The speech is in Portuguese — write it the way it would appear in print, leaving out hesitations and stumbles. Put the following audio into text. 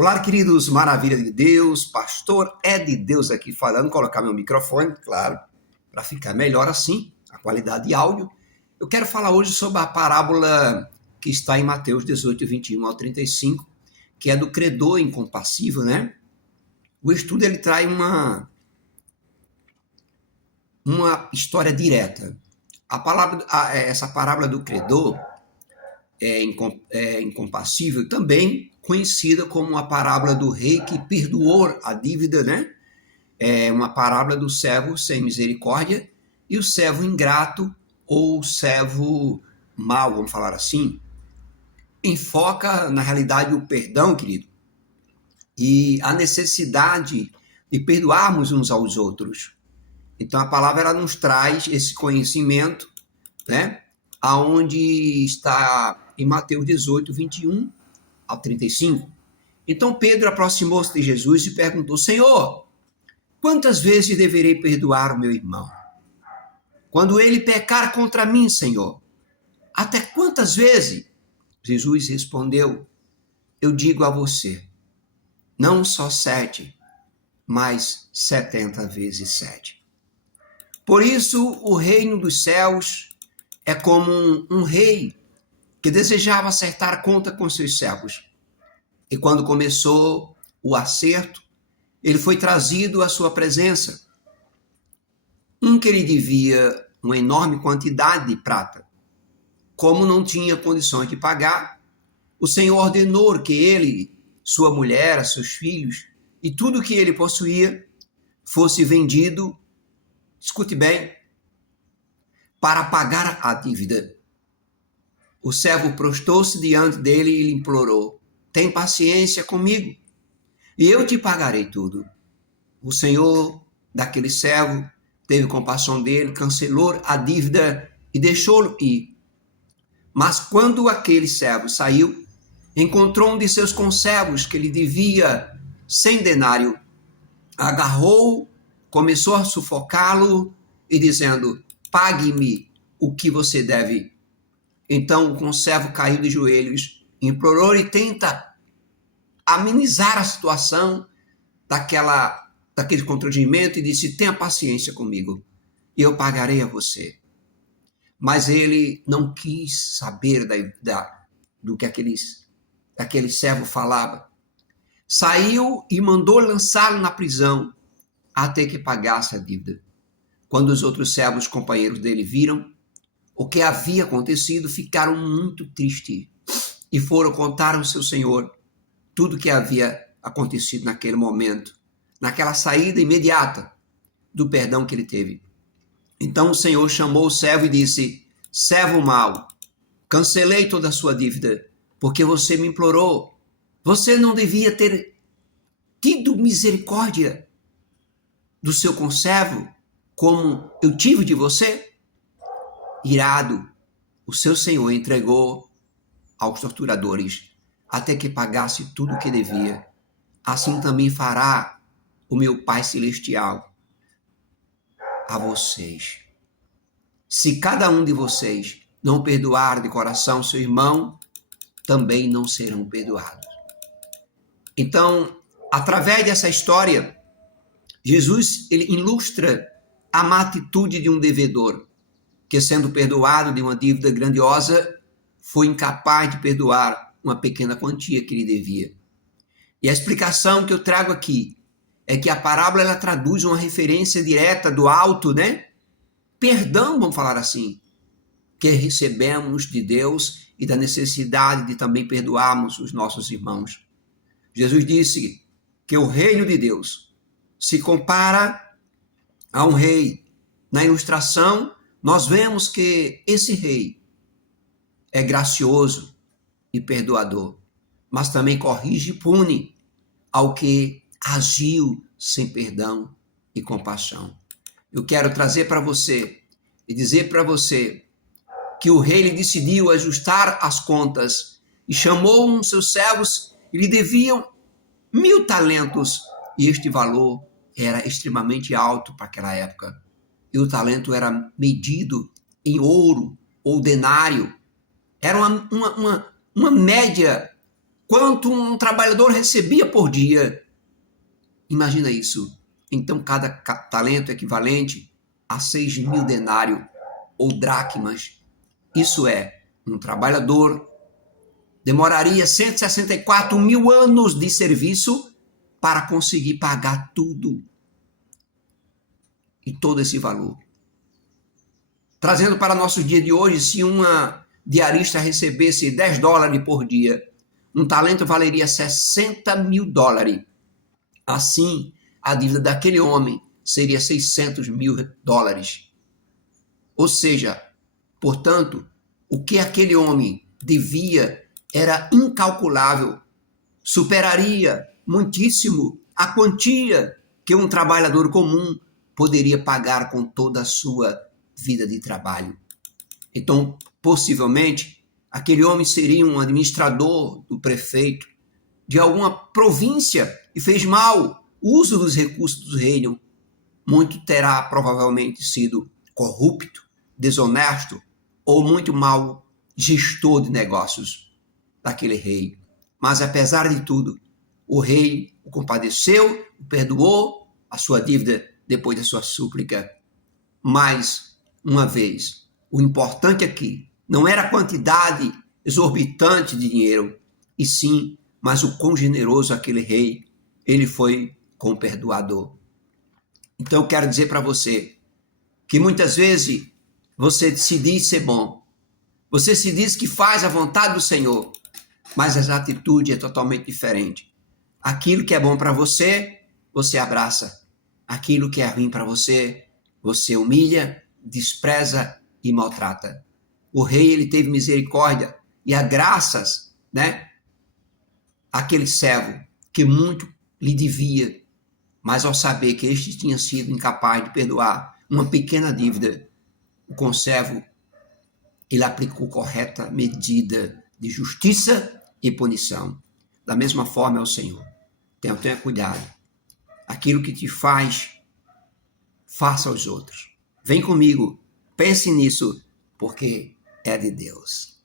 Olá, queridos, maravilha de Deus, pastor é de Deus aqui falando, colocar meu microfone, claro, para ficar melhor assim, a qualidade de áudio. Eu quero falar hoje sobre a parábola que está em Mateus 18, 21 ao 35, que é do credor incompassível, né? O estudo, ele traz uma história direta. Essa parábola do credor incompassível, também conhecida como a parábola do rei que perdoou a dívida, né? É uma parábola do servo sem misericórdia e o servo ingrato ou servo mau, vamos falar assim. Enfoca, na realidade, o perdão, querido, e a necessidade de perdoarmos uns aos outros. Então, a palavra ela nos traz esse conhecimento, né? Aonde está em Mateus 18, 21 ao 35. Então, Pedro aproximou-se de Jesus e perguntou: Senhor, quantas vezes deverei perdoar o meu irmão? Quando ele pecar contra mim, Senhor, até quantas vezes? Jesus respondeu: eu digo a você, não só 7, mas 70 vezes 7. Por isso, o reino dos céus é como um rei que desejava acertar a conta com seus servos. E quando começou o acerto, ele foi trazido à sua presença. Um que lhe devia uma enorme quantidade de prata. Como não tinha condições de pagar, o Senhor ordenou que ele, sua mulher, seus filhos e tudo que ele possuía fosse vendido, escute bem, para pagar a dívida. O servo prostou-se diante dele e lhe implorou: tem paciência comigo, e eu te pagarei tudo. O senhor daquele servo teve compaixão dele, cancelou a dívida e deixou-lo ir. Mas quando aquele servo saiu, encontrou um de seus conservos que lhe devia 100 denários. Agarrou, começou a sufocá-lo e dizendo: pague-me o que você deve. Então o conservo caiu de joelhos, implorou e tenta amenizar a situação daquele constrangimento e disse: tenha paciência comigo e eu pagarei a você. Mas ele não quis saber do que aquele servo falava. Saiu e mandou lançá-lo na prisão até que pagasse a dívida. Quando os outros servos companheiros dele viram o que havia acontecido, ficaram muito tristes e foram contar ao seu senhor tudo o que havia acontecido naquele momento, naquela saída imediata do perdão que ele teve. Então o Senhor chamou o servo e disse: servo mau, cancelei toda a sua dívida, porque você me implorou. Você não devia ter tido misericórdia do seu conservo, como eu tive de você? Irado, o seu senhor entregou aos torturadores até que pagasse tudo o que devia. Assim também fará o meu Pai Celestial a vocês. Se cada um de vocês não perdoar de coração seu irmão, também não serão perdoados. Então, através dessa história, Jesus ele ilustra a má atitude de um devedor, que sendo perdoado de uma dívida grandiosa, foi incapaz de perdoar uma pequena quantia que lhe devia. E a explicação que eu trago aqui é que a parábola ela traduz uma referência direta do alto, né? Perdão, vamos falar assim, que recebemos de Deus e da necessidade de também perdoarmos os nossos irmãos. Jesus disse que o reino de Deus se compara a um rei. Na ilustração, nós vemos que esse rei é gracioso e perdoador, mas também corrige e pune ao que agiu sem perdão e compaixão. Eu quero trazer para você e dizer para você que o rei decidiu ajustar as contas e chamou um de seus servos e lhe deviam 1.000 talentos, e este valor era extremamente alto para aquela época. E o talento era medido em ouro ou denário. Era uma média quanto um trabalhador recebia por dia. Imagina isso. Então, cada talento é equivalente a 6.000 denários ou dracmas. Isso é, um trabalhador demoraria 164.000 anos de serviço para conseguir pagar tudo e todo esse valor. Trazendo para nossos dias de hoje, se uma diarista recebesse $10 por dia, um talento valeria 60.000 dólares. Assim, a dívida daquele homem seria 600.000 dólares. Ou seja, portanto, o que aquele homem devia era incalculável, superaria muitíssimo a quantia que um trabalhador comum poderia pagar com toda a sua vida de trabalho. Então, possivelmente, aquele homem seria um administrador do prefeito de alguma província e fez mal uso dos recursos do reino. Muito terá provavelmente sido corrupto, desonesto ou muito mau gestor de negócios daquele rei. Mas, apesar de tudo, o rei o compadeceu, o perdoou a sua dívida depois da sua súplica. Mais uma vez, o importante aqui não era a quantidade exorbitante de dinheiro, e sim, mas o quão generoso aquele rei, ele foi com o perdoador. Então, eu quero dizer para você que muitas vezes você se diz ser bom, você se diz que faz a vontade do Senhor, mas a atitude é totalmente diferente. Aquilo que é bom para você, você abraça. Aquilo que é ruim para você, você humilha, despreza e maltrata. O rei, ele teve misericórdia e a graças, aquele servo que muito lhe devia, mas ao saber que este tinha sido incapaz de perdoar uma pequena dívida, o conservo, ele aplicou correta medida de justiça e punição. Da mesma forma é o Senhor. Então tenha cuidado. Aquilo que te faz, faça aos outros. Vem comigo, pense nisso, porque é de Deus.